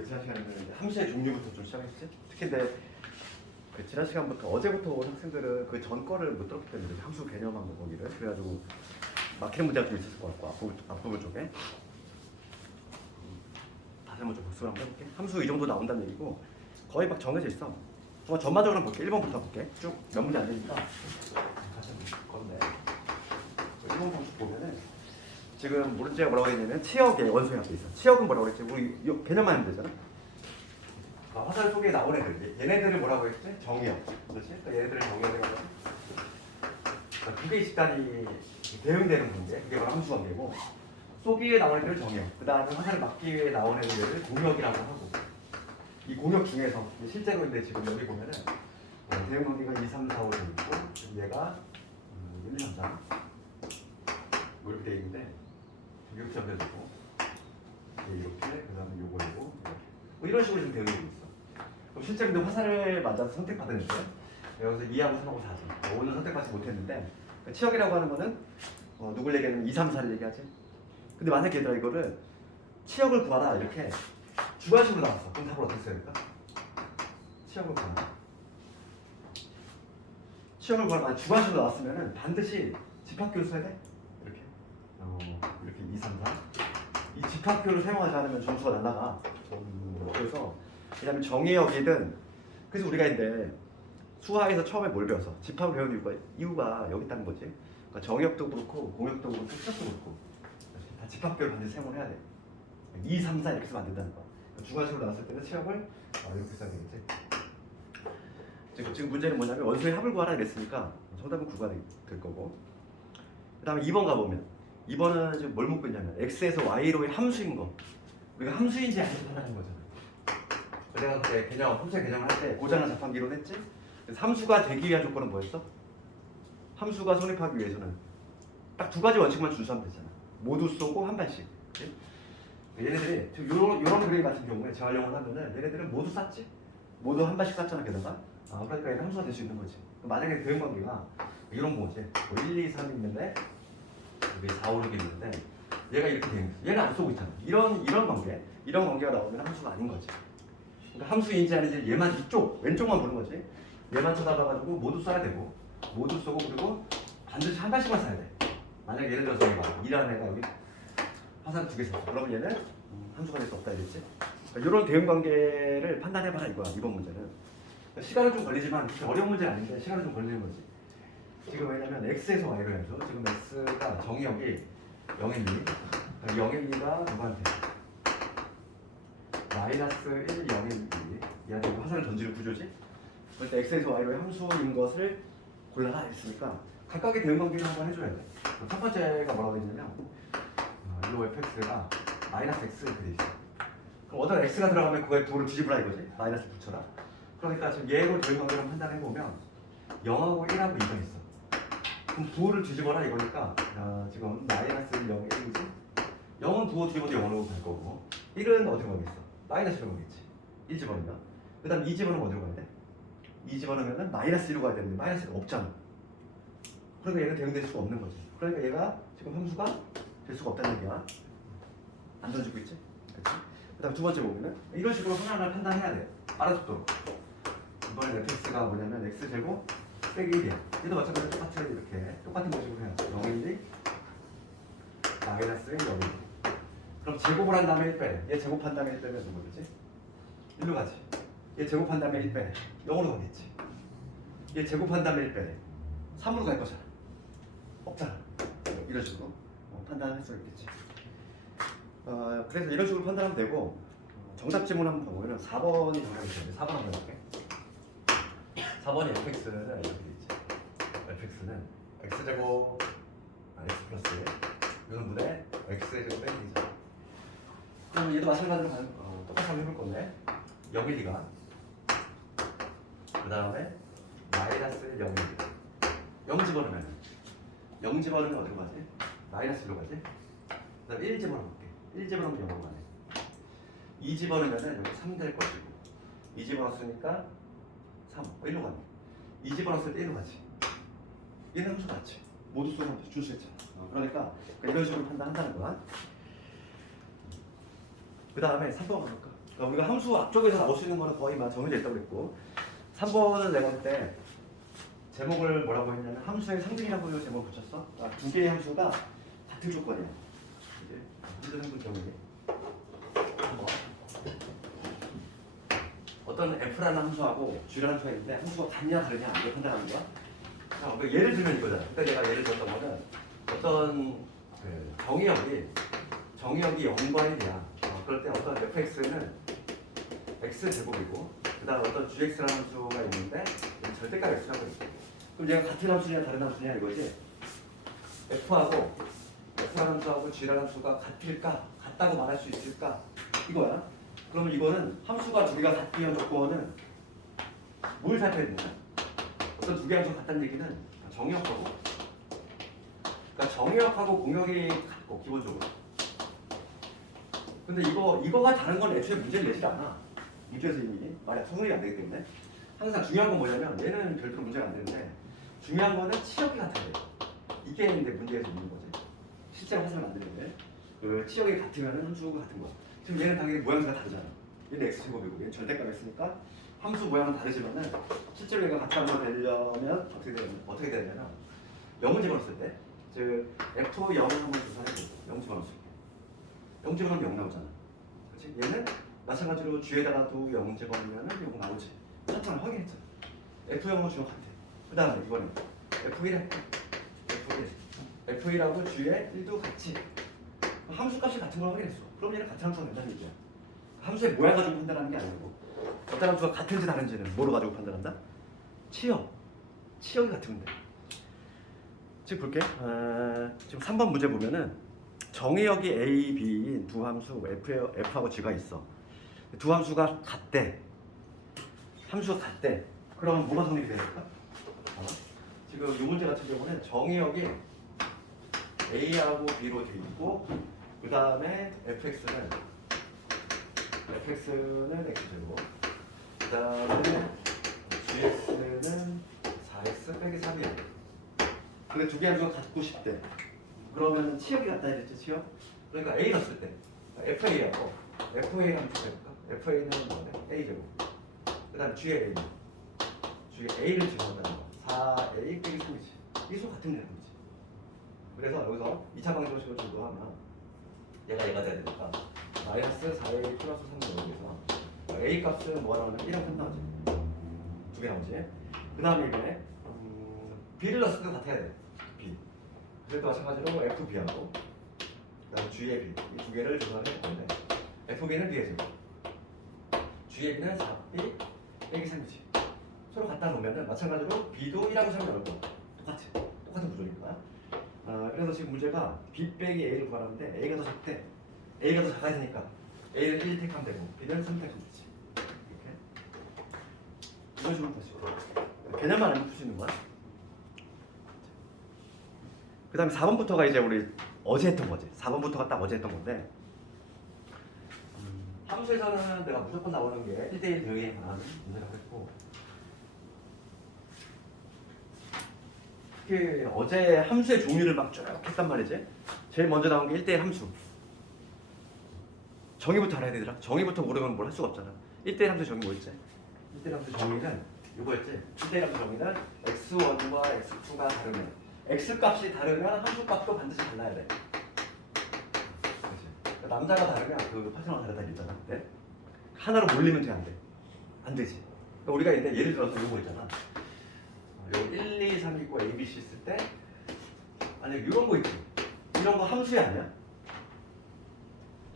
우리 지난 시간에는 이제 함수의 종류부터 좀 시작했지? 특히 근데 그 지난 시간부터 어제부터 온 학생들은 그 전 거를 못 들었기 때문에 함수 개념하고 거기를 그래가지고 막히는 문제가 좀 있었을 것 같고 앞부분 쪽에 다시 한번 좀 복습을 한번 해볼게. 함수 이 정도 나온다는 얘기고 거의 막 정해져 있어. 정말 전반적으로 볼게. 1번부터 볼게. 쭉 몇 문제 안 되니까 다시 한번 건데 1번 공식 보면은 지금 문제가 뭐라고 했냐면 치역에 원소에 앞에 있어. 치역은 뭐라고 했지? 우리 개념만 하면 되잖아. 화살 속에 나온 애들, 얘네들을 뭐라고 했지? 정의역. 그렇지? 그러니까 얘네들을 정의역이라고 하지. 두 개의 집단이 대응되는 관계, 그게 바로 함수 관계고, 속이에 나온 애들을 정의역. 그 다음에 화살을 막기 위해 나온 애들을 공역이라고 하고, 이 공역 중에서 실제로 근데 지금 여기 보면은 대응 관계가 2, 3, 4, 5 되어 있고, 얘가 1, 2, 3, 4 뭐 이렇게 되어 있는데 이렇게 잡혀지고 이렇게 그 다음에 요거 뭐 이런 식으로 지금 되어 있어. 그럼 실제 근데 화살을 맞아서 선택받은 애들 여기서 2하고 3하고 4죠. 5는 선택받지 못했는데 치역이라고 하는 거는 누굴 얘기하면 2, 3, 4를 얘기하지. 근데 만약에 얘들아 이거를 치역을 구하라 이렇게 주관식으로 나왔어. 그럼 답을 어떻게 써야 될까? 치역을 구하라. 치역을 구하라 주관식으로 나왔으면은 반드시 집합교를 써야 돼. 이렇게 이렇게 2, 3, 4 이 집합교를 사용하지 않으면 점수가 날라가. 그래서 왜냐면 정의역이든 그래서 우리가 이제 수화에서 처음에 뭘 배웠어? 집합을 배우는 이유가 여기 있다는 거지. 그러니까 정의역도 그렇고 공역도 그렇고 수적도 그렇고 다 집합교를 반드시 사용을 해야 돼. 2, 3, 4 이렇게 쓰면 안 된다는 거야. 그러니까 주관식으로 나왔을 때는 치역을 이렇게 써야 되겠지. 지금 문제는 뭐냐면 원소의 합을 구하라 이랬으니까 정답은 9가 될 거고. 그 다음에 2번 가보면 2번은 지금 뭘 묻고 있냐면 x에서 y로의 함수인 거. 우리가 함수인지 아닌지 판단하는 거잖아. 내가 그때 개념, 함수의 개념을 할 때 고자나 자판기로 했지? 그래서 함수가 되기 위한 조건은 뭐였어? 함수가 성립하기 위해서는 딱 두 가지 원칙만 준수하면 되잖아. 모두 쏘고 한 발씩. 그치? 얘네들이 지금 요런 그림 같은 경우에 재활용을 하면은 얘네들은 모두 쌌지? 모두 한 발씩 쌌잖아 게다가. 그러니까 얘는 함수가 될 수 있는 거지. 만약에 대응 관계가 이런 거지. 1, 2, 3 있는데 여기 4, 5, 6이 있는데 얘가 이렇게 돼 있는 거지. 얘는 안 쏘고 있잖아. 이런 관계가 나오면 함수가 아닌 거지. 그러니까 함수인지 아닌지 얘만 이쪽 왼쪽만 보는 거지. 얘만 쳐다봐가지고 모두 쏴야 되고 모두 쏘고 그리고 반드시 한 발씩만 쏴야 돼. 만약 예를 들어서 얘가 이라는 애가 여기 화살 2개 쐈어. 그러면 얘는 함수가 될 수 없다 이랬지. 그러니까 이런 대응 관계를 판단해봐라 이거야. 이번 문제는 그러니까 시간은 좀 걸리지만 어려운 문제는 아닌데 시간은 좀 걸리는 거지. 지금 왜냐면 x에서 y로 해서 지금 x가 정의역이 0일 2 0일 2가 누구한테 마이너스 1, 0일 2 얘한테 화살을 던지는 구조지? 그럴 때 x에서 y로의 함수인 것을 골라라 했으니까 각각의 대응 관계를 한번 해줘야 돼. 첫 번째가 뭐라고 했냐면 이 fx가 마이너스 x 이렇게 돼 있어. 그럼 어떤 x가 들어가면 그거에 부호를 뒤집으라 이거지? 마이너스 붙여라. 그러니까 지금 얘로 대응 관계를 판단해보면 0하고 1하고 2가 있어. 그럼 부호를 뒤집어라 이거니까 지금 마이너스 1, 0, 1이지? 0은 부호 뒤집어도 0으로 갈 거고 1은 어디로 가겠어? 마이너스로 가겠지. 1 집어넣으면. 그 다음 2 집어넣으면 어디로 가야 돼? 2 집어넣으면 마이너스 1로 가야 되는데 마이너스가 없잖아. 그러니까 얘는 대응될 수가 없는 거지. 그러니까 얘가 지금 함수가 될 수가 없다는 얘기야. 안 던지고 있지? 그치? 그 다음 두 번째 보면은 이런 식으로 하나하나 판단해야 돼. 빠른 속도로. 이번엔 fx가 뭐냐면 x제곱 빼기 1이야. 얘도 마찬가지로 똑같은 방식으로 해요. 0일 2 마이너스 1, 0일 2 그럼 제곱을 한 다음에 1 빼래. 얘 제곱한 다음에 1 빼면 누구 되지? 1로 가지. 얘 제곱한 다음에 1 빼래. 0으로 가겠지. 얘 제곱한 다음에 1 빼래. 3으로 갈 거잖아. 없잖아. 이런 식으로 판단할 수 있겠지. 그래서 이런 식으로 판단하면 되고 정답 지문 한번 보면 4번이 정답이 되는데 4번 한번 해볼게. 4번이 fx는 이렇게 되지. fx는 x제곱 x 플러스 이건 분의 x의 제곱 빼기 2죠. 그럼 얘도 마찬가지로 똑같이 한번 해볼 건데 0일 2가 그 다음에 마이너스 0일 2 0 집어넣으면 0 집어넣으면 어디로 가지? 마이너스 1로 가지? 그 다음에 1 집어넣을게. 1 집어넣으면 0으로 가네. 2 집어넣으면 여기 3 될 것이고 2 집어넣었으니까 3, 1로 가네. 2 집어넣었을 때 1로 가지. 얘는 함수 같지. 모두 쏘면 준수했잖아. 그러니까 이런 식으로 판단한다는 거야. 그 다음에 3번 가볼까? 그러니까 우리가 함수 앞쪽에서 나올 수 있는 거는 거의 막 정해져 있다고 그랬고 3번을 내가 그때 제목을 뭐라고 했냐면 함수의 상등이라고 제목을 붙였어. 두 개의 함수가 같은 조건이야. 이제 함수 상등 경우에 어떤 f라는 함수하고 g라는 함수가 있는데 함수가 같냐 다르냐 이걸 판단하는 거야. 그러니까 예를 들면 이거잖아. 그때 내가 예를 들었던 거는 어떤 정의역이 0과 1이야. 그럴 때 어떤 fx는 x 제곱이고 그다음 어떤 gx라는 함수가 있는데 절대값 x라고 있어. 그럼 얘가 같은 함수냐 다른 함수냐 이거지. f라는 함수하고 g라는 함수가 같을까? 같다고 말할 수 있을까? 이거야. 그러면 이거는 함수가 두 개가 같다는 조건은 뭘 살펴야 되냐? 어떤 두 개 함수가 같다는 얘기는 정의역하고 그러니까 정의역하고 공역이 같고 기본적으로. 근데 이거가 다른 건 애초에 문제를 내질 않아. 문제에서 이미 만약 성립이 안 되기 때문에 항상 중요한 건 뭐냐면 얘는 별도로 문제가 안 되는데 중요한 거는 치역이 같아야 돼. 이게 이제 문제에서 있는 거지. 실제로 화살을 만드는데 그 치역이 같으면 함수가 같은 거야. 지금 얘는 당연히 모양새가 다르잖아. 얘는 x제곱이고 얘는 절대값 x니까 함수 모양은 다르지만은 실제로 얘가 같은 함수가 되려면 어떻게 되냐면 0을 집어넣었을 때 즉 f0을 한번 조사해보고 0 집어넣었을 때 0 집어넣으면 0 나오잖아. 그렇지? 얘는 마찬가지로 g에다가도 0 집어넣으면 0 나오지. 같잖아. 확인했잖아. f0은 주어 같아. 그 다음에 이번에 f1하고 g의 1도 같이 함수값이 같은 걸 확인했어. 그럼 얘는 같은 함수가 된다는 얘기야. 함수의 모양 가지고 판단하는 게 아니고 어떤 함수가 같은지 다른지는 뭐로 가지고 판단한다? 치역이 같으면 돼. 지금 볼게. 지금 3번 문제 보면은 정의역이 a, b인 두 함수 f하고 g가 있어. 두 함수가 같대. 함수가 같대. 그러면 뭐가 성립이 될까? 지금 이 문제 같은 경우는 정의역이 a하고 b로 돼 있고 그 다음에 fx는 x제곱 그 다음에 gx는 4x 빼기 3이야. 근데 두 개 함수가 같고 싶대. 그러면 치역이 같다 했지 치역? 그러니까 a 넣었을 때 fa하고 fa 함수 해볼까? fa는 뭐냐? a제곱 그 다음에 g의 a를 집어넣는 거 4a 빼기 3이지. 이 수 같은 데는 거지. 그래서 여기서 2차 방정식을 적용하면 얘가 돼야 되니까 마이너스 4a 플러스 3을 여기서 a 값은 뭐가 나오냐면 1하고 3 나오지. 두 개 나오지. 그 다음에 이번에 b를 넣었을 때도 같아야 돼. b. 그래도 마찬가지로 fb하고 그 다음에 g의 b 이 두 개를 조사를 했는데 fb는 b의 제곱 g의 b는 4b 빼기 3이지. 서로 갖다 놓으면 마찬가지로 b도 1하고 3을 넣을 거 똑같은 구조니까. 그래서 지금 문제가 b 빼기 a를 구하는데 a가 더 작대. a가 더 작아야 되니까 a는 1 택하면 되고 b는 3 택하면 되지. 이렇게 이런 식으로 푸시고 개념만 알면 풀 수 있는 거야. 그 다음에 4번부터가 이제 우리 어제 했던 거지. 4번부터가 딱 어제 했던 건데 함수에서는 내가 무조건 나오는 게 1대1 대응에 관한 문제라고 했고 특히 어제 함수의 종류를 막 쭉 했단 말이지. 제일 먼저 나온 게 1대1 함수. 정의부터 알아야 되더라. 정의부터 모르면 뭘 할 수가 없잖아. 1대1 함수 정의 뭐였지? 1대1 함수 정의는 이거였지. 1대1 함수 정의는 x1과 x2가 다르면 x값이 다르면 함수값도 반드시 달라야 돼. 그러니까 남자가 다르면 그 파트너가 다르다 했잖아. 네? 하나로 몰리면 돼, 안 돼? 안 되지. 그러니까 우리가 이제 예를 들어서 이거 있잖아. 여기 1, 2, 3 있고 A, B, C 있을 때 만약 이런 거 있지. 이런 거 함수이 아니야?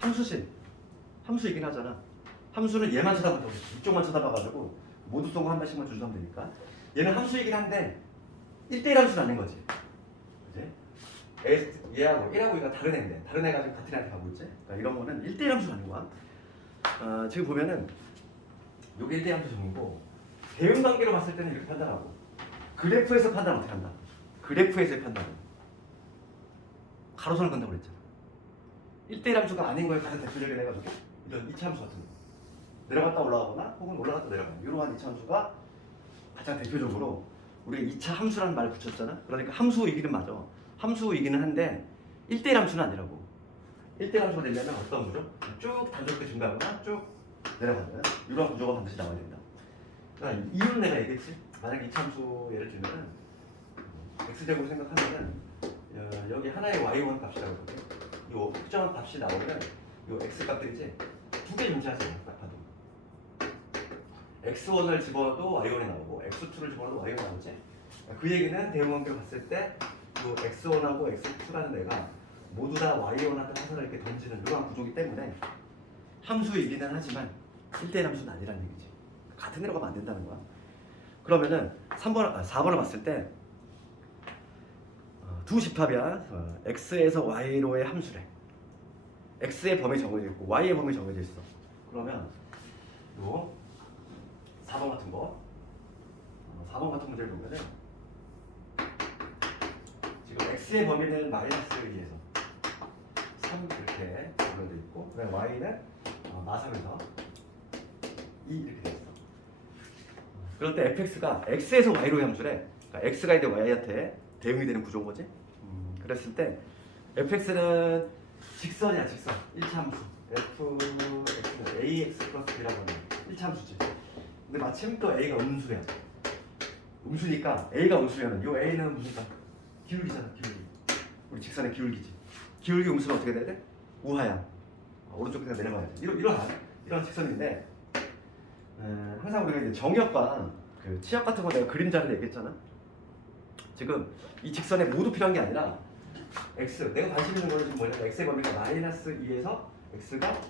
함수지. 함수이긴 하잖아. 함수는 얘만 쳐다본다고 이쪽만 쳐다봐가지고 모두 쏘고 한 발씩만 주면 되니까 얘는 함수이긴 한데 1대1 함수는 아닌 거지. 그치? 얘하고 1하고 2가 다른 애인데 다른 애가 지금 같은 애한테 가고 있지? 그러니까 이런 거는 1대1 함수는 아닌 거야. 지금 보면은 요게 1대1 함수 정의고 대응 관계로 봤을 때는 이렇게 판단하고 그래프에서 판단 어떻게 한다? 그래프에서의 판단은 가로선을 건다고 그랬잖아. 1대1 함수가 아닌 거에 가장 대표적인 애가 저게 이런 2차 함수 같은 거 내려갔다 올라가거나 혹은 올라갔다 내려가거나 이러한 2차 함수가 가장 대표적으로 우리가 2차 함수라는 말을 붙였잖아. 그러니까 함수이기는 맞아. 함수이기는 한데 1대1 함수는 아니라고. 1대1 함수가 되려면 어떤 거죠? 쭉 단조롭게 증가하거나 쭉 내려가면 이런 구조가 반드시 나와야 된다. 그러니까 이유는 내가 얘기했지. 만약 이차함수 예를 들면은 x제곱 생각하면은 여기 하나의 y1 값이라고 하거든. 이 특정한 값이 나오면 이 x 값들이지 두 개 존재하잖아. 딱 봐도 x1을 집어넣어도 y1이 나오고 x2를 집어넣어도 y1이 나오지. 그 얘기는 대응관계로 봤을 때 이 x1하고 x2라는 애가 모두 다 y1한테 화살을 이렇게 던지는 이러한 구조이기 때문에 함수이기는 하지만 1대1 함수는 아니라는 얘기지. 같은 데로 가면 안 된다는 거야. 그러면은 4번을 봤을 때 두 집합이야. x에서 y로의 함수래. x의 범위 정해져 있고 y의 범위 정해져 있어. 그러면 요 4번 같은 거 4번 같은 문제를 보면은 지금 x의 범위는 마이너스 2에서 3 이렇게 정해져 있고 그다음에 y는 마삼에서 2 이렇게 돼 있어. 그럴 때 fx가 x에서 y로의 함수래. 그러니까 x가 이제 y한테 대응이 되는 구조인 거지. 그랬을 때 fx는 직선이야, 직선. 1차 함수. fx는 ax 플러스 b라고 하는 1차 함수지. 근데 마침 또 a가 음수야. 음수니까 a가 음수면은 요 a는 무슨 값? 기울기잖아, 기울기. 우리 직선의 기울기지. 기울기 음수는 어떻게 돼야 돼? 우하향. 오른쪽 끝에 내려가야 돼. 이런 직선인데 항상 우리가 이제 정역과 그 치역 같은 거 내가 그림자를 얘기했잖아. 지금 이 직선에 모두 필요한 게 아니라 x, 내가 관심 있는 거는 지금 뭐냐면 x의 범위가 마이너스 2에서 x가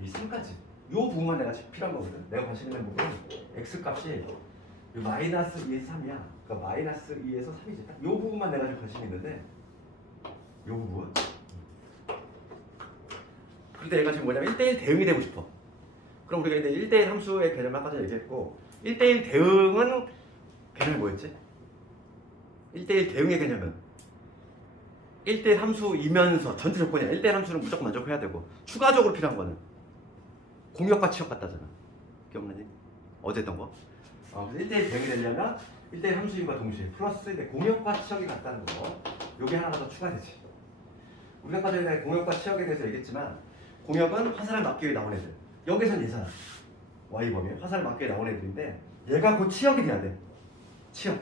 이 3까지 이 부분만 내가 필요한 거거든. 내가 관심 있는 부분은 x 값이 이 마이너스 2에서 3이야. 그러니까 마이너스 2에서 3이지. 딱 이 부분만 내가 좀 관심 있는데 이 부분. 근데 얘가 지금 뭐냐면 1대1 대응이 되고 싶어. 그럼 우리가 이제 1대1 함수의 개념을 아까 전에 얘기했고 1대1 대응은 개념이 뭐였지? 1대1 대응의 개념은 1대1 함수이면서 전제 조건이야. 1대1 함수는 무조건 만족해야 되고 추가적으로 필요한 거는 공역과 치역 같다잖아. 기억나니? 어제 했던 거. 그래서 1대1 대응이 되려면 1대1 함수임과 동시에 플러스 공역과 치역이 같다는 거. 요게 하나 더 추가되지. 우리가 아까 전에 공역과 치역에 대해서 얘기했지만 공역은 화살을 맞기 위해 나온 애들. 여기선 얘잖아. Y범위 화살을 맞기 위해 나온 애들인데 얘가 곧 치역이 돼야 돼. 치역.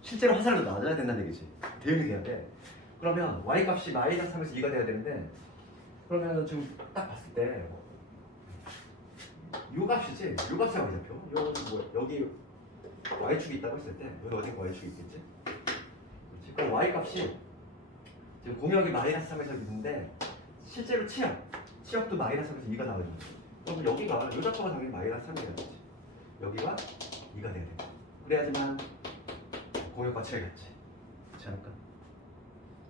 실제로 화살로 맞아야 된다는 얘기지. 대응이 돼야 돼. 그러면 y값이 마이너스 3에서 2가 돼야 되는데 그러면 지금 딱 봤을 때 요 값이지? 요 값이 어디 잡혀? 여기 y축이 있다고 했을 때 여기 어딘가 y축이 있겠지? 그렇지? 그럼 y값이 지금 공역이 마이너스 3에서 2인데 실제로 치역도 마이너스 3에서 2가 나와야 되는 거지. 그럼 여기가 요 좌표가 당연히 마이너스 3이 돼야 되지. 여기가 2가 돼야 돼. 그래야지만 공역과 치역이 같지. 그렇지 않을까?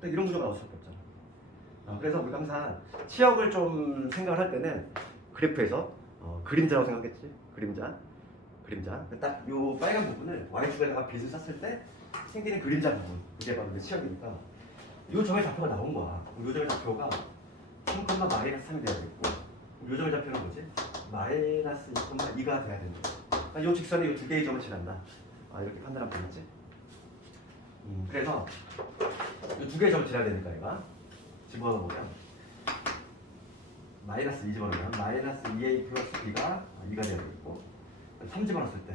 이런 구조가 나올 수밖에 없잖아. 그래서 우리가 항상 치역을 좀 생각을 할 때는 그래프에서 그림자라고 생각했지. 그림자. 딱 요 빨간 부분을 y축에다가 빛을 쐈을 때 생기는 그림자 부분. 이게 바로 치역이니까 요 점의 좌표가 나온 거야. 요 점의 좌표가 3, 마이너스 3이 돼야 되고 요 점의 좌표는 뭐지? 마이너스 2, 2가 돼야 되는 거야. 그러니까 요 직선에 요 두 개의 점을 칠한다. 이렇게 판단하면 되겠지? 그래서 이 두 개의 점을 칠해야 되니까 얘가 집어넣어보면 마이너스 2 집어넣으면 마이너스 2a 플러스 b가 2가 되어야 되겠고 3 집어넣었을 때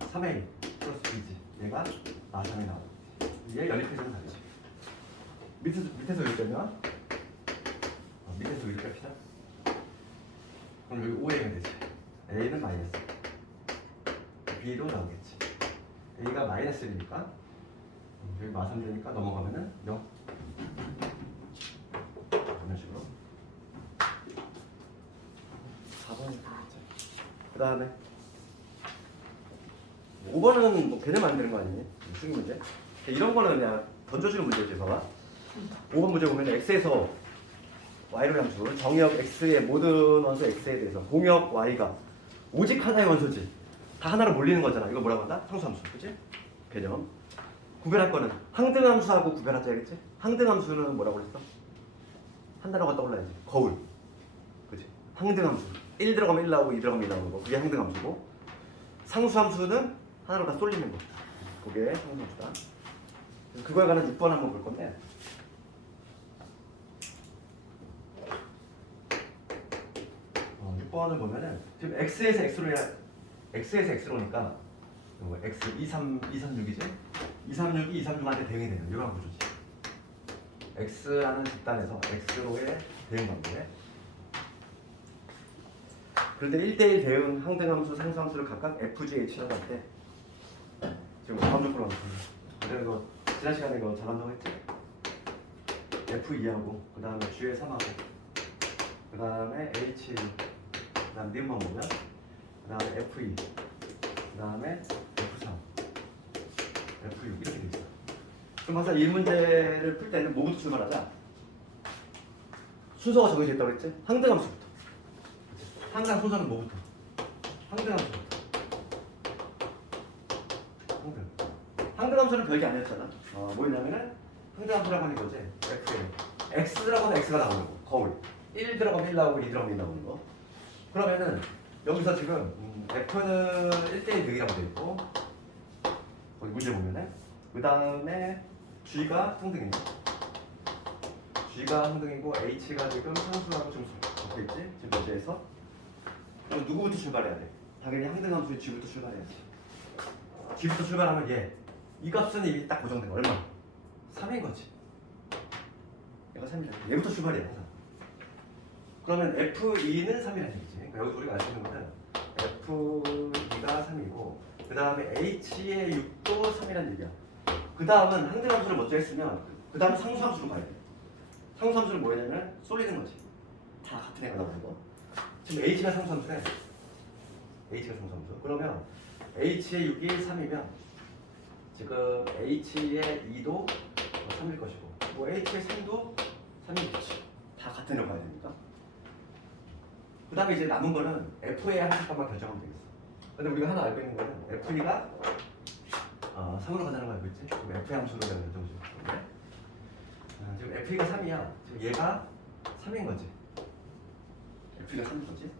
3a 플러스 b지 얘가 3이 나오고 얘 연립해주면 다르지. 밑에서 여기 빼면 밑에서 여기 뺍시다. 그럼 여기 5a가 되지. a는 마이너스 b도 나오겠지. a가 마이너스 1이니까 여기 마삼 되니까 넘어가면은 0 이런 식으로 4번이 그 다음에 5번은 뭐 개념 안 되는 거 아니니? 수기 문제? 이런 거는 그냥 던져주는 문제지. 봐봐 5번 문제 보면 x에서 y로 함수 정역 x의 모든 원소 x에 대해서 공역 y가 오직 하나의 원소지 다 하나로 몰리는 거잖아. 이거 뭐라고 한다? 상수함수. 그치? 개념 구별할 거는 항등함수하고 구별하자겠지? 항등함수는 뭐라고 그랬어? 한 단어가 떠올라야지. 거울. 그치? 항등함수. 1 들어가면 1 나오고 2 들어가면 2 나오는 거. 그게 항등함수고 상수함수는 하나로 다 쏠리는 거. 그게 상수함수다. 그거에 관한 6번 한번 볼 건데 6번 6번을 보면은 지금 x에서 x로니까 x 236이지 236이 236한테 대응이 되는 이런 구조지. x라는 집단에서 x로의 대응 관계. 그런데 1대1 대응 항등함수 상수함수를 각각 FGH라고 할 때 지금 다음 조건으로 나왔습니다. 내가 이거 지난 시간에 이거 잘한다고 했지? F2하고 그 다음에 G에 3하고 그 다음에 H 그 다음 니은만 보면 그 다음에 F2 그 다음에 F3 F6 이렇게 돼 있어. 그럼 항상 이 문제를 풀 때는 뭐부터 출발하자? 순서가 정해져 있다고 했지? 항등함수부터. 항상 순서는 뭐부터? 항등함수부터. 항등함수는 별게 아니었잖아. 뭐였냐면은 항등함수라고 하는 거지. F에 X라고 하면 X가 나오는 거. 거울. 1 들어가면 1 나오고 2 들어가면 2 나오는 거. 그러면은 여기서 지금 F는 1대1 능이라고 되어 있고 거기 문제 보면은 그 다음에 G가 항등입니다. G가 항등이고 H가 지금 상수하고 지금 적혀 있지? 지금 문제에서. 그럼 누구부터 출발해야 돼? 당연히 항등함수의 G부터 출발해야지. G부터 출발하면 이 값은 이미 딱 고정된 거 얼마? 3인 거지. 얘가 3이잖아. 얘부터 출발이야 항상. 그러면 F2는 3이라는 얘기지. 그러니까 여기서 우리가 알 수 있는 거는 F2가 3이고 그 다음에 H의 6도 3이라는 얘기야. 그 다음은 항등함수를 먼저 했으면 그 다음에 상수함수로 가야 돼. 상수함수는 뭐냐면 쏠리는 거지. 다 같은 애가 나오는 거. 지금 H가 상수함수래. H가 상수함수. 그러면 H의 6이 3이면 지금 H의 2도 3일 것이고 뭐 H의 3도 3이겠지. 다 같은 애로 가야 되니까. 그 다음에 이제 남은 거는 F의 한 값만 결정하면 되겠어. 근데 우리가 하나 알고 있는 거는 F2가 3으로 간다는 거 알고 있지? 지금 F의 함수로 결정을 지금 지금 F2가 3이야. 지금 얘가 3인 거지. F가 3인 거지.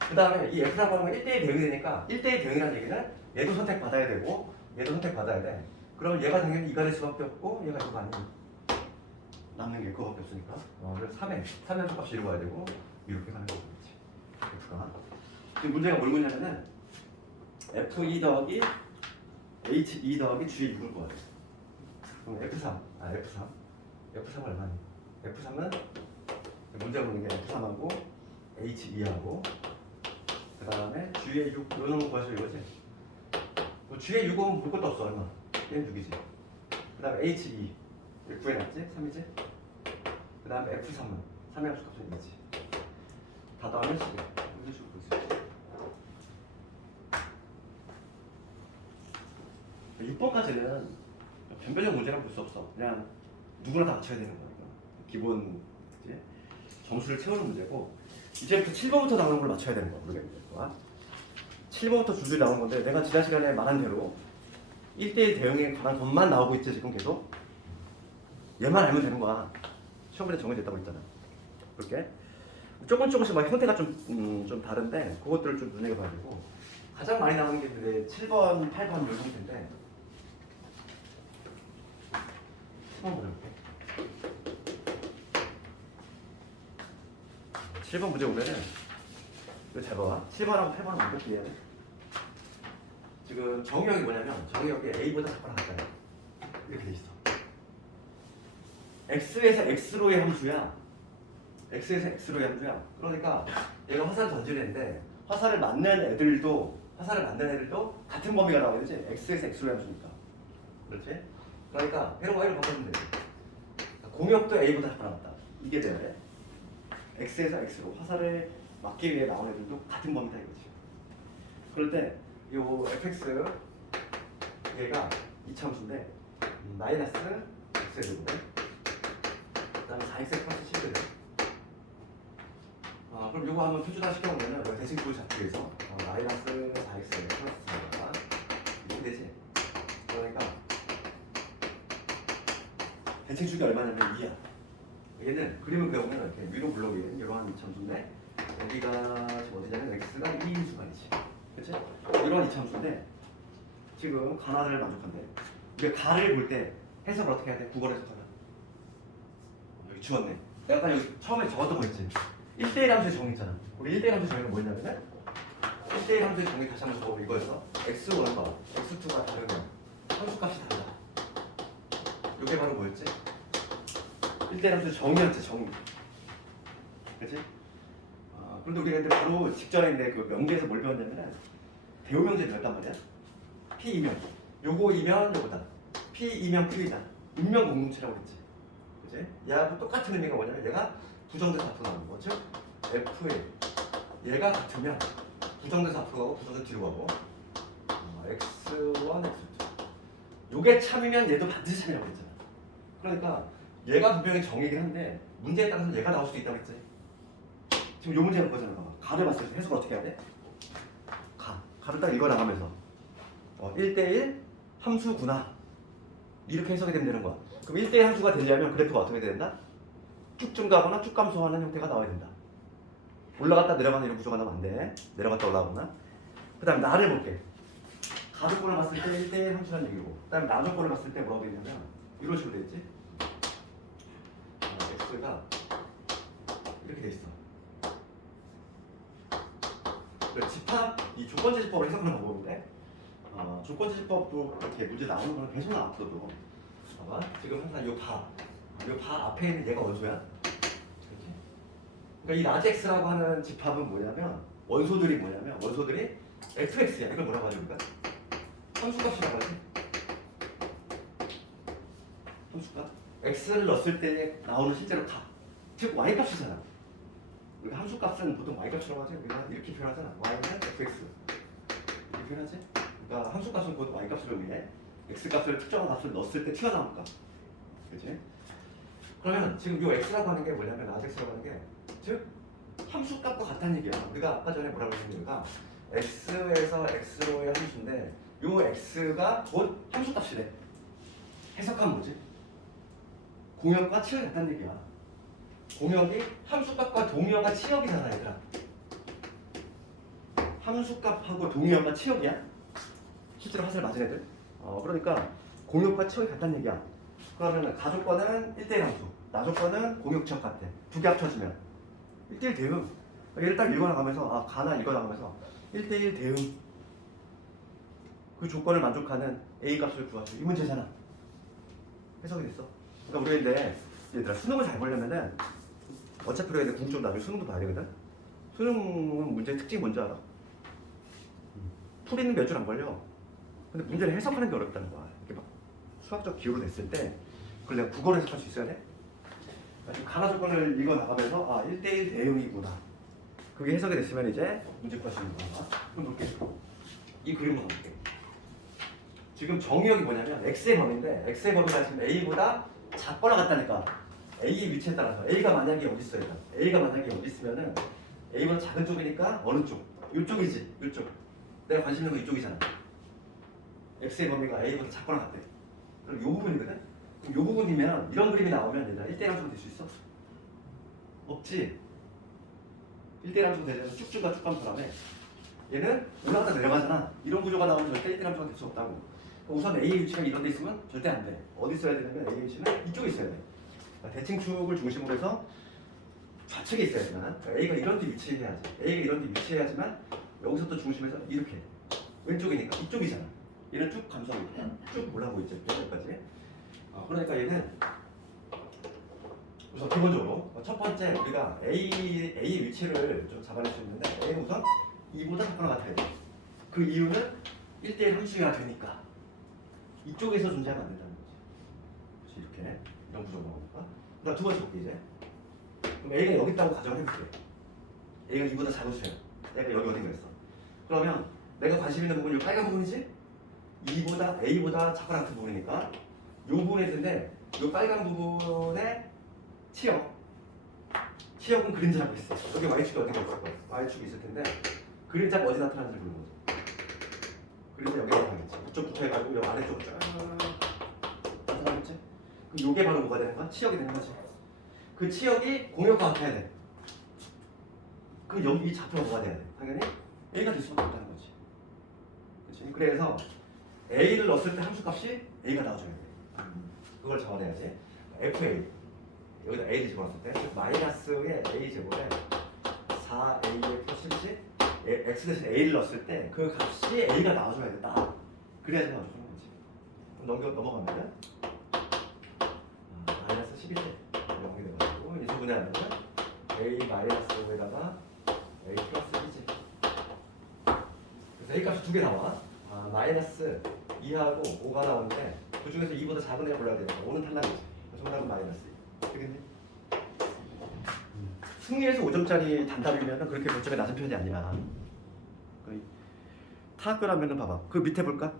그 다음에 이 F라고 하는 건 1대1 대응이 되니까 1대1 대응이라는 얘기는 얘도 선택받아야 되고 얘도 선택받아야 돼. 그러면 얘가 당연히 이가 될 수밖에 없고 얘가 이거가 아니고 남는 게 그거밖에 없으니까 그래서 3의 함수값이 이루어야 되고 이렇게 가는 거겠지. F가 지금 문제가 뭘 묻냐면은 F2 더하기 H2 더하기 G의 6을 구하래. 그럼 F3 얼마니? F3은 문제 보는 게 F3하고 H2하고 그 다음에 G의 6 이런 거 구하셔 이거지? G의 6은 볼 것도 없어 얼마? 얘는 6이지. 그 다음에 H2 구해놨지? 3이지? 그 다음에 F3은 3의 함수값은 2지. 다 더하면 10이야. 이런 식으로 볼 수 있지. 6번까지는 변별력 문제라고 볼 수 없어. 그냥 누구나 다 맞춰야 되는 거야. 기본 이제 점수를 채우는 문제고 이제부터 7번부터 나오는 걸 맞춰야 되는 거야. 모르겠는데 7번부터 줄줄이 나오는 건데 내가 지난 시간에 말한 대로 1대1 대응에 관한 것만 나오고 있지 지금 계속. 얘만 알면 되는 거야. 시험문제 정해졌다고 했잖아. 그렇게 조금씩 막 형태가 좀 다른데 그것들을 좀 눈여겨봐야 되고 가장 많이 나오는 게 이제 7번, 8번 요 형태인데 7번 보자 볼게. 7번 문제 보면은 이거 잘 봐봐. 7번하고 8번은 어떻게 해야 돼? 지금 정의역이 뭐냐면 정의역이 A보다 작거나 같아요. 이렇게 돼 있어. X에서 X로의 함수야. X에서 X로의 함수야. 그러니까 얘가 화살 전지인데 화살을 맞는 애들도 같은 범위가 나와야 되지. X에서 X로의 함수니까. 그렇지? 그러니까 L과 Y를 바꿔주면 돼. 공역도 A보다 작거나 같다. 이게 돼야 돼. X에서 X로 화살을 맞기 위해 나온 애들도 같은 범위다 이거지. 그럴 때 요 fx 얘가 이차함수인데 마이너스 x제곱에 그다음에 4x 플러스 7제곱. 그럼 요거 한번 표준화 시켜보면은 대칭구를 잡기 위해서 마이너스 4x 플러스 4가 이렇게 되지. 그러니까 대칭축이 얼마냐면 2야. 얘는 그림을 그려보면 이렇게 위로 블록인 이러한 이차함수인데 여기가 지금 어디냐면 x가 2인 수만이지. 그치? 이러한 이차함수인데 지금 가나를 만족한대. 우리가 가를 볼 때 해석을 어떻게 해야 돼? 국어를 해석하면 여기 주었네. 내가 아까 여기 처음에 적었던 거 있지? 1대1 함수의 정의 있잖아. 우리 1대1 함수의 정의는 뭐냐면은 1대1 함수의 정의 다시 한번 보고 이거에서 x1과 x2가 다르면 함수값이 다르다. 이게 바로 뭐였지? 1대1 함수의 정의였지, 정의. 그치? 그런데 우리가 근데 바로 직전에 있는데 그 명제에서 뭘 배웠냐면은 대우 명제 배웠단 말이야. P2면 요거 이면 요거다. P2면 Q이다. 운명 공동체라고 했지. 그치? 얘하고 똑같은 의미가 뭐냐면 얘가 부정대사 앞으로 나오는 거. 즉 F1 얘가 같으면 부정대사 앞으로 가고 부정대사 뒤로 가고 X1, X2 요게 참이면 얘도 반드시 참이라고 했잖아. 그러니까 얘가 분명히 정이긴 한데 문제에 따라서 얘가 나올 수도 있다고 했지. 지금 요 문제 볼 거잖아. 봐봐. 가를 봤을 때 해석을 어떻게 해야 돼? 가를 딱 읽어 나가면서 1대1 함수구나 이렇게 해석이 되면 되는 거야. 그럼 1대1 함수가 되려면 그래프가 어떻게 된다? 쭉 증가하거나 쭉 감소하는 형태가 나와야 된다. 올라갔다 내려가는 이런 구조가 나오면 안 돼. 내려갔다 올라가거나. 그 다음에 나를 볼게. 가조건을 봤을 때 1대1 함수라는 얘기고, 그 다음에 나 조건을 봤을 때 뭐라고 되냐면 이런 식으로 돼 있지. x가 이렇게 돼 있어. 집합, 이 조건제시법을 해석하는 방법인데 조건제시법도 이렇게 문제 나오는 거는 계속 나와 앞으로도. 봐봐. 지금 항상 이 바 앞에 있는 얘가 원소야. 그러니까 이 라지 x라고 하는 집합은 뭐냐면 원소들이 fx야. 이걸 뭐라고 하죠 우리가? 함수값이라고 하지. 함수값. x를 넣었을 때 나오는 실제로 값. 즉 y값이잖아. 우리가 함수값은 보통 y값이라고 하지. 우리가 이렇게 표현하잖아. y는 fx. 이렇게 표현하지. 그러니까 함수값은 곧 y값을 의미해. x값을 특정한 값을 넣었을 때 튀어나온 값. 그렇지? 그러면 지금 이 x라고 하는 게 뭐냐면 라지 x라고 하는 게 즉 함수값과 같다는 얘기야. 우리가 아까 전에 뭐라고 했습니까? x에서 x로의 함수인데 요 x가 곧 함수값이래. 해석하면 뭐지? 공역과 치역이 같다는 얘기야. 공역이 함수값과 동의어가 치역이잖아 얘들아. 함수값하고 동의어가 치역이야? 실제로 화살 맞은 애들? 그러니까 공역과 치역이 같다는 얘기야. 그러면 가조건은 1대1 함수, 나조건은 공역 치역 같아. 두 개 합쳐지면 1대1 대응. 얘를 딱 읽어나가면서 가나 읽어나가면서 1대1 대응. 그 조건을 만족하는 A 값을 구하죠. 이 문제잖아. 해석이 됐어. 그러니까 우리가 이제 얘들아 수능을 잘 보려면은 어차피 우리가 궁좀 나중에 수능도 봐야 되거든. 수능 문제 특징이 뭔지 알아? 풀이는 몇 줄 안 걸려. 근데 문제를 해석하는 게 어렵다는 거야. 이렇게 막 수학적 기호로 됐을 때 그걸 내가 국어로 해석할 수 있어야 돼. 가나 조건을 읽어 나가면서 1대1 대응이구나. 그게 해석이 됐으면 이제 문제 풀 수 있는 거야. 그럼 볼게. 이 그림을 볼게. 지금 정의역이 뭐냐면 x의 범위인데 x의 범위가 지금 a보다 작거나 같다니까. a의 위치에 따라서 a가 만약에 어디 있어요? a가 만약에 어디 있으면은 a보다 작은 쪽이니까 어느 쪽? 이쪽이지. 이쪽. 내가 관심 있는 거 이쪽이잖아. x의 범위가 a보다 작거나 같대. 그럼 이 부분이거든. 그럼 이 부분이면 이런 그림이 나오면 얘들아 1대1 함수가 될 수 있어? 없지. 1대1 함수가 되려면 쭉쭉가 쭉 가면 다음에 얘는 올라갔다 내려가잖아. 이런 구조가 나오면 절대 1대1 함수가 될 수 없다고. 우선 A의 위치가 이런 데 있으면 절대 안 돼. 어디 있어야 되냐면 A의 위치는 이쪽에 있어야 돼. 그러니까 대칭축을 중심으로 해서 좌측에 있어야 되잖아. 그러니까 A가 이런 데 위치해야지. A가 이런 데 위치해야지만 여기서 또 중심에서 이렇게 왼쪽이니까 이쪽이잖아. 얘는 쭉 감소하고 있고 쭉 올라가고 있죠. 여기까지. 그러니까 얘는 우선 기본적으로 첫 번째 우리가 A의 위치를 좀 잡아낼 수 있는데 A는 우선 2보다 작거나 같아야 돼. 그 이유는 1대1 함수여야 되니까. 이쪽에서 존재하면 안 된다는 거지. 그렇지, 이렇게 이런 구조가 나오니까. 그다음 두 번째 볼게 이제. 그럼 A가 여기 있다고 가정을 해볼게. A가 2보다 작은 수야. 얘가 여기 어딘가 있어. 그러면 내가 관심 있는 부분이 이 빨간 부분이지? A보다 작거나 같은 부분이니까 이 부분에 있는데 이 빨간 부분의 치역은 그림자라고 있어. 여기 Y축이 어딘가 있을 거야. Y축이 있을 텐데 그림자가 어디 나타나는지 모르는 거지. 그림자 여기 나타나겠지. 이쪽부터 해가지고 여기 아래쪽으로 쫙 나타나겠지. 그럼 요게 바로 뭐가 되는 거야? 치역이 되는 거지. 그 치역이 공역과 같아야 돼. 그럼 여기 이 좌표가 뭐가 돼야 돼? 당연히 A가 될 수밖에 없다는 거지. 그렇지? 그래서 A를 넣었을 때 함수값이 A가 나와줘야 돼. 그걸 잡아내야지. FA 여기다 A를 집어넣었을 때 마이너스의 A 제곱에 4a의 플러스 1지 x 대신 a를 넣었을 때 그 값이 a가 나와줘야 된다. 그래야지 나와주는 거지. 그럼 넘어가면은 마이너스 11이 0이 돼가지고 이 부분에 a 마이너스 5에다가 a 플러스 2지. 그래서 a 값이 두 개 나와. 마이너스 2하고 5가 나오는데 그 중에서 2보다 작은 애를 골라야 되니까 5는 탈락이지. 정답은 마이너스 2. 되겠니? 승리에서 5점짜리 단답이면 그렇게 고점이 낮은 편이 아니야. 타학교라면은 봐봐. 그 밑에 볼까?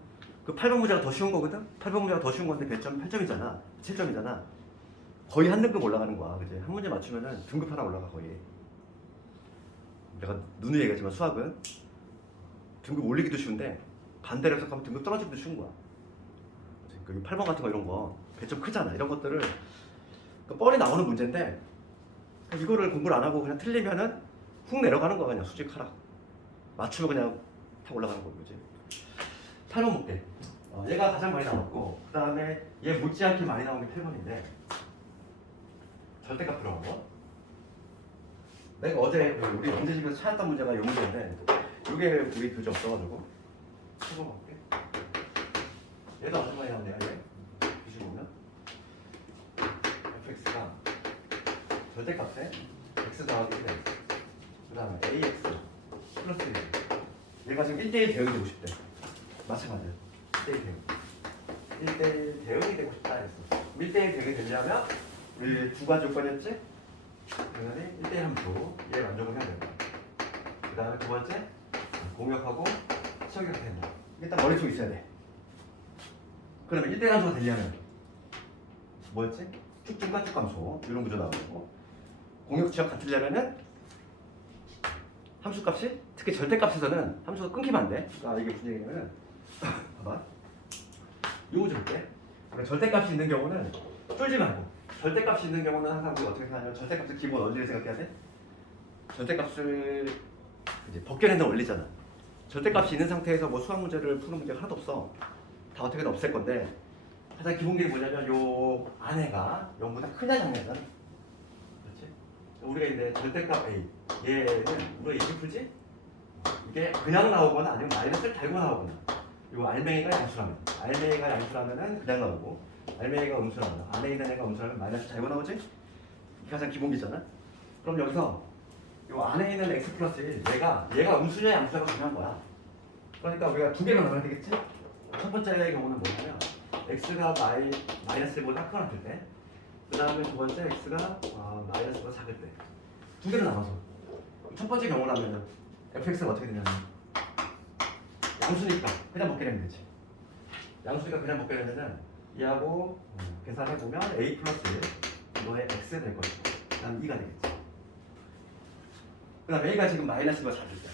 그 8번 문제가 더 쉬운 거거든? 8번 문제가 더 쉬운 건데 배점 8점이잖아. 7점이잖아. 거의 한 등급 올라가는 거야. 그지? 한 문제 맞추면은 등급 하나 올라가 거의. 내가 누누이 얘기하지만 수학은 등급 올리기도 쉬운데 반대로 해석하면 등급 떨어지기도 쉬운 거야. 그 8번 같은 거 이런 거 배점 크잖아. 이런 것들을 뻔히 나오는 문제인데 이거를 공부를 안 하고 그냥 틀리면은 훅 내려가는 거야. 그냥 수직 하락. 맞추면 그냥 탁 올라가는 거고. 그지? 8번 볼게. 얘가 가장 많이 나왔고 그 다음에 얘 못지않게 많이 나온 게 8번인데 절대값 들어간 거. 내가 어제 우리 문제집에서 찾았던 문제가 이 문제인데 이게 우리 교재 없어가지고 8번 볼게. 얘도 아주 많이 나오네요. 얘 기준 보면 fx가 절대값에 x 더하기 1x 그 다음에 ax 플러스 1 얘가 지금 1대1 대응이 되고 싶대. 마찬가지야. 1대1 대응 1대1 대응이 되고 싶다 했어. 1대1 대응이 되려면 우리 두 가지 조건이었지? 당연히 1대1 함수 얘 만족을 해야 된다. 그 다음에 두 번째 공역하고 치역이 된다. 이게 딱 머릿속에 있어야 돼. 그러면 1대1 함수가 되려면 뭐였지? 쭉쭉과 쭉함수 이런 구조 나오고 공역 치역 같으려면은 함수값이 특히 절대값에서는 함수가 끊기면 안 돼. 이게 무슨 얘기냐면은 봐봐. 요 문제 볼게. 그러니까 절대값이 있는 경우는 쫄지 말고 절대값이 있는 경우는 항상 우리가 어떻게 생각하냐면 절대값의 기본 원리를 생각해야 돼. 절대값을 이제 벗겨내는 원리잖아. 절대값이 있는 상태에서 뭐 수학 문제를 푸는 문제가 하나도 없어. 다 어떻게든 없앨 건데 가장 기본기는 뭐냐면 요 안에가 0보다 크냐 작냐잖아. 그렇지? 우리가 이제 절대값 A 얘는 우리가 이렇게 풀지? 이게 그냥 나오거나 아니면 마이너스를 달고 나오거나 요 알맹이가 양수라면은 그냥 나오고 알맹이가 음수라면 안에 있는 애가 음수라면 마이너스 달고 나오지? 이게 가장 기본기잖아. 그럼 여기서 요 안에 있는 x 플러스 1 얘가 음수냐 양수냐가 중요한 거야. 그러니까 우리가 두 개가 나와야 되겠지? 첫 번째 경우는 뭐냐면 x가 마이너스 1보다 크거나 같을 때, 그 다음에 두 번째 x가 마이너스보다 작을 때, 두 개를 나눠서 첫 번째 경우라면 fx가 어떻게 되냐면 양수니까 그냥 먹게 되면 되지. 양수니까 그냥 먹게 되면은 얘하고 계산해 보면 a 플러스 1 너의 x 될 거고, 그다음 2가 되겠지. 그다음 a가 지금 마이너스보다 작을 때,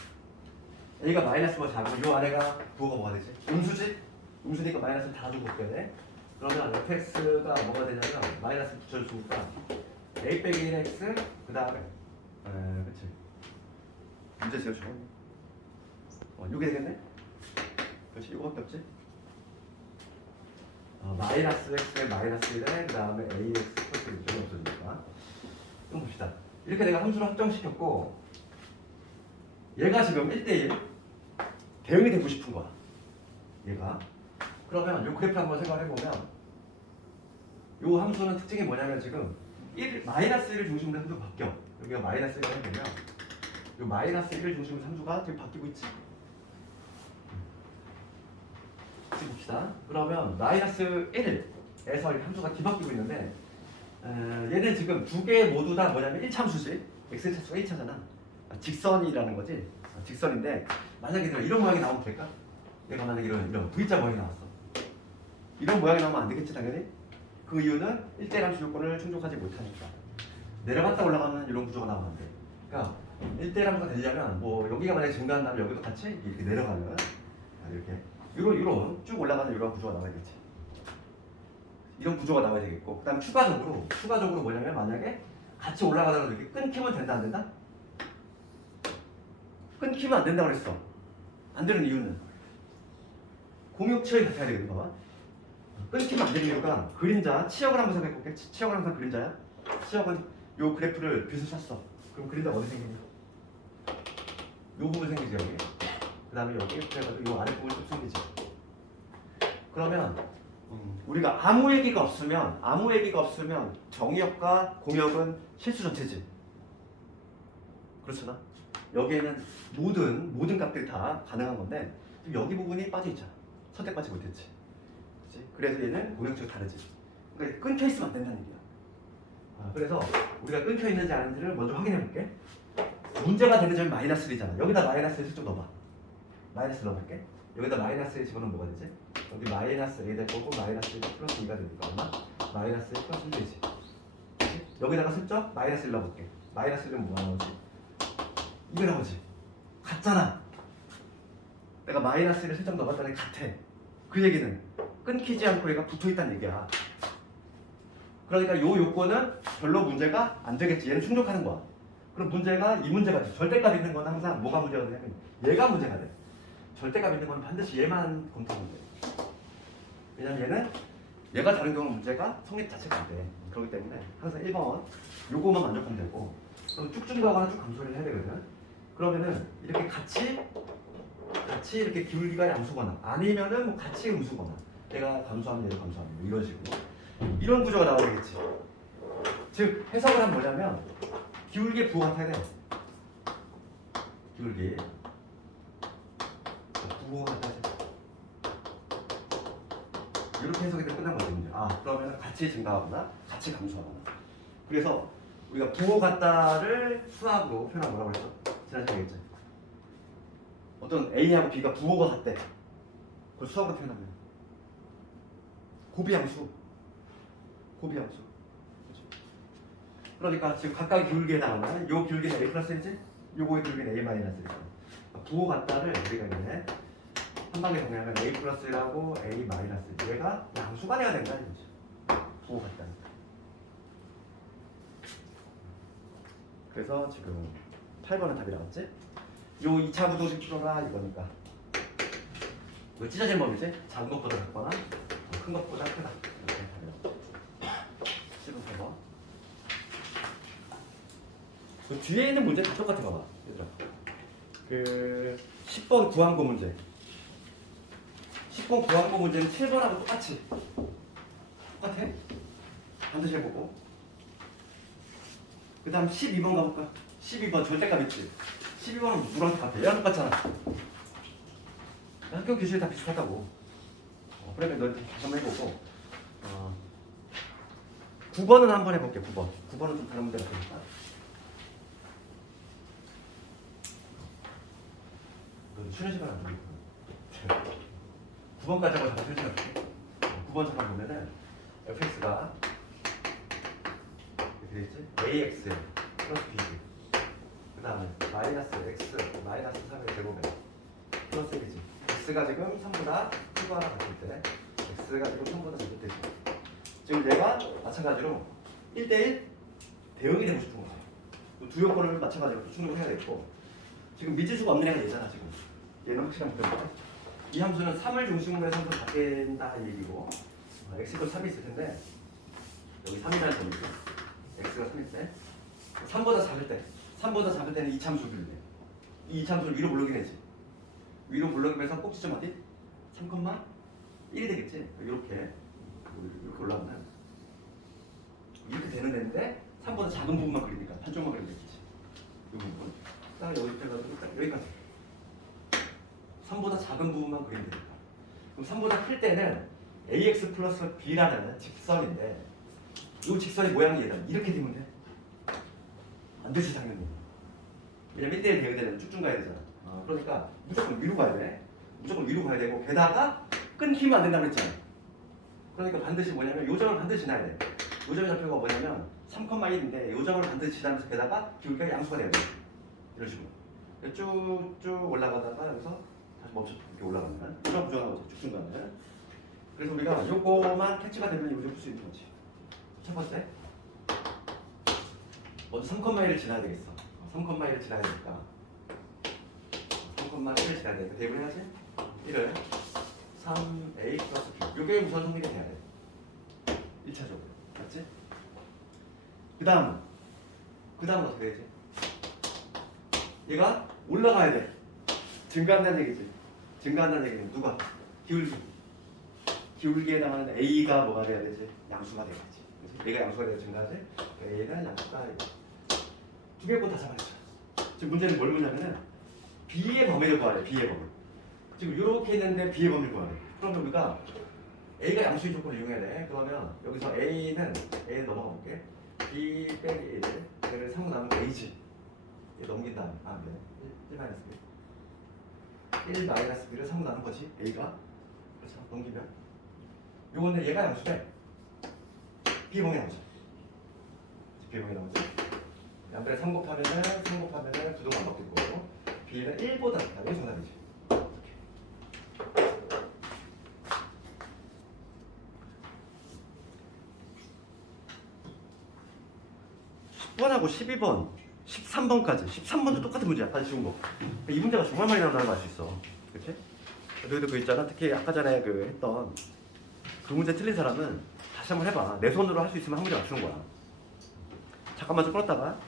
a가 마이너스보다 작으면 요 아래가 부호가 뭐가 되지? 음수지? 음수니까 마이너스 다 주고 껴야 돼. 그러면 fx가 뭐가 되냐면 마이너스 붙여주니까 a 빼기 1x 그 다음에 그치 문제 제일 좋은 이게 되겠네? 그렇지 이거밖에 없지? 마이너스 x에 마이너스 1에 그 다음에 ax 플러스 1이 없어지니까 좀 봅시다. 이렇게 내가 함수를 확정시켰고 얘가 지금 1대1 대응이 되고 싶은 거야. 얘가 그러면 이 그래프 한번 생각해보면 이 함수는 특징이 뭐냐면 지금 마이너스 1을 중심으로 함수가 바뀌어. 여기가 마이너스 1을 해보면 이 마이너스 1을 중심으로 함수가 지금 바뀌고 있지. 지금 봅시다. 그러면 마이너스 1에서 함수가 뒤바뀌고 있는데 얘는 지금 두 개 모두 다 뭐냐면 1차 함수지. x의 차수가 1차잖아. 직선이라는 거지. 직선인데 만약에 이런 모양이 나오면 될까? 얘가 만약에 이런 V자 모양이 나왔어. 이런 모양이 나오면 안 되겠지 당연히. 그 이유는 1대1 함수 조건을 충족하지 못하니까. 내려갔다 올라가는 이런 구조가 나오면 안 돼. 그러니까 1대1 함수가 되려면 뭐 여기가 만약에 증가한다면 여기도 같이 이렇게 내려가면 이렇게 이런 쭉 올라가는 이런 구조가 나와야겠지. 이런 구조가 나와야 되겠고, 그다음 추가적으로 뭐냐면 만약에 같이 올라가다가 이렇게 끊기면 된다 안 된다? 끊기면 안 된다고 그랬어. 안 되는 이유는 공역치역이 같아야 되거든. 봐봐. 끊기면 안 되는 이유가 그림자, 치역을 한번 생각해볼게. 치역은 항상 그림자야. 치역은 요 그래프를 빗을 쳤어. 그럼 그림자가 어디 생기냐? 요 부분 생기지 여기. 그 다음에 여기 그래가지고 요 아래 부분이 좀 생기지. 그러면 우리가 아무 얘기가 없으면 정의역과 공역은 실수 전체지. 그렇잖아. 여기에는 모든 값들이 다 가능한 건데 여기 부분이 빠져 있잖아. 선택받지 못했지. 그렇지? 그래서 얘는 공역적으로 다르지. 그러니까 끊겨 있으면 안 된다는 얘기야. 그래서 우리가 끊겨 있는지 아닌지를 먼저 확인해 볼게. 문제가 되는 점이 -1이잖아. 여기다 -1을 좀 넣어봐. 마이너스 넣어볼게. 여기다 -1을 집어넣으면 뭐가 되지? 여기 -a 될 거고 -1 플러스 2가 되니까 얼마? -1 플러스 1 되지. 그치? 여기다가 슬쩍 -1 넣어볼게. -1은 뭐가 나오지? 이게 나오지. 같잖아. 내가 -1을 슬쩍 넣어봤다는 게 같아. 그 얘기는 끊기지 않고 얘가 붙어있다는 얘기야. 그러니까 요 요건은 별로 문제가 안 되겠지. 얘는 충족하는 거야. 그럼 문제가 이 문제가 돼. 절대값 있는 건 항상 뭐가 문제가 되냐면 얘가 문제가 돼. 절대값 있는 건 반드시 얘만 검토하면 돼. 왜냐면 얘가 다른 경우 문제가 성립 자체가 안 돼. 그렇기 때문에 항상 1번 요거만 만족하면 되고 그럼 쭉 증가하거나 쭉 감소를 해야 되거든. 그러면은 이렇게 같이 이렇게 기울기가 양수거나 아니면은 뭐 같이 음수거나 얘가 감소하면 얘도 감소하면 뭐 이런 식으로 이런 구조가 나오겠지. 즉 해석을 하면 뭐냐면 기울기의 부호 같아야 돼. 기울기 부호 같아야 돼. 이렇게 해석이 되면 끝난 거거든요. 그러면 같이 증가하거나 같이 감소하거나. 그래서 우리가 부호 같다를 수학으로 표현하면 뭐라고 그랬어? 지난주에 얘기했죠. 어떤 A하고 B가 부호가 같대. 그걸 수학으로 표현하면 고비함수. 그렇죠? 그러니까 지금 각각 기울기에 나오면 요 기울기는 A 플러스인지 요거의 기울기는 A 마이너스니까 부호 같다를 우리가 이제 한 방에 정리하면 A 플러스라고 A 마이너스 얘가 양수가 돼야 된다는 거죠. 부호 같다니까. 그래서 지금 8번은 답이 나왔지? 요 2차 부도식 풀어라 이거니까 이거 찢어진 범위지? 작은 것보다 작거나 큰 것보다 크다. 이렇게 답이 8번. 그 뒤에 있는 문제 다 똑같아 봐봐 얘들아. 그 10번 구항고 문제 10번 구항고 문제는 7번하고 똑같아. 반드시 해보고 그 다음 12번 가볼까? 12번 절대값 있지? 12번은 누구랑 똑같아? 얘랑 똑같잖아. 학교 기술이 다 비슷하다고. 그러니까 너 다시 한번 해보고 9번은 한번 해볼게. 9번은 좀 다른 문제 같으니까. 너 쉬는 시간 안 주겠구나. 9번까지 하고 잠깐 쉬는 시간 줄게. 9번 잠깐 보면은 fx가 이렇게 되겠지? ax 플러스 b 그 다음에 마이너스 x 마이너스 3의 제곱에 플러스 1이지. x가 지금 3보다 크거나 같을 때 x가 지금 3보다 작을 때지. 지금 얘가 마찬가지로 1대1 대응이 되고 싶은 거지. 두 요건을 마찬가지로 충족을 해야 되고 지금 미지수가 없는 애가 얘잖아. 지금 얘는 확실한 문제인데 이 함수는 3을 중심으로 해서 함수를 바뀐다 이 얘기고 x가 3이 있을 텐데 여기 3이라는 점이죠. x가 3일 때 3보다 작을 때는 이참수를 내. 이 이참수를 위로 몰르긴 해지. 위로 몰르면서 꼭지점 어디? 3,1이 되겠지. 이렇게 올라오면 이렇게 되는 데인데 3보다 작은 부분만 그리니까 한쪽만 그리면 되겠지. 이 부분 딱 여기까지 여기까지 3보다 작은 부분만 그리면 되니까. 그럼 3보다 클 때는 ax 플러스 b라는 직선인데 이 직선의 모양이 얘다. 이렇게 되면 돼. 안 되지 당연히. 왜냐면 1대1 대응되면 쭉쭉 가야 되잖아. 그러니까 무조건 위로 가야 돼. 무조건 위로 가야 되고 게다가 끊기면 안 된다고 그랬잖아. 그러니까 반드시 뭐냐면 요 점을 반드시 지나야 돼. 요 점의 좌표가 뭐냐면 3,1인데 요 점을 반드시 지나면서 게다가 기울기가 양수가 돼야 돼. 이런 식으로. 쭉쭉 올라가다가 여기서 다시 멈춰 이렇게 올라가면 이런 구조가 나오죠. 쭉쭉 가면. 그래서 우리가 요거만 캐치가 되면 이거 풀 수 있는 거지. 첫 번째 먼저 3,1을 지나야 되겠어. 3,1을 지나야 되니까 3,1을 지나야 되니까 대입을 해야지. 1을 3a 플러스 b 요게 우선 성립이 돼야 돼. 1차적으로 맞지? 그 다음은 어떻게 되지? 얘가 올라가야 돼. 증가한다는 얘기지. 증가한다는 얘기는 누가? 기울기. 기울기에 해당하는 A가 뭐가 돼야 되지? 양수가 돼야지. 그치? A가 양수가 돼야 증가하지? A는 양수가 두 개 다 잡아냈죠. 지금 문제는 뭘 묻냐면은 B의 범위를 구하래. B의 범위. 지금 이렇게 있는데 B의 범위를 구하래. 그럼 우리가 A가 양수의 조건을 이용해야 돼. 그러면 여기서 A는 넘어가 볼게. B 빼기 1을 3로 나누면 A지. 얘 넘긴 다음에 네. 1 마이너스 B 1 마이너스 B를 3로 나눈 거지. A가 그렇죠. 넘기면 요거는 얘가 양수래. B 범위 나오죠. B 범위 나오죠. 양변에 3 곱하면은 부동안 바뀌고 B는 1보다 작다. 이게 정답이지. 이렇게 10번하고 12번, 13번까지 13번도 똑같은 문제야. 아주 쉬운 거. 이 문제가 정말 많이 나온다는 걸 알 수 있어. 그치? 너희도 그 있잖아. 특히 아까 전에 그 했던 그 문제 틀린 사람은 다시 한번 해봐. 내 손으로 할 수 있으면 한 문제 맞추는 거야. 잠깐만 좀 끌었다가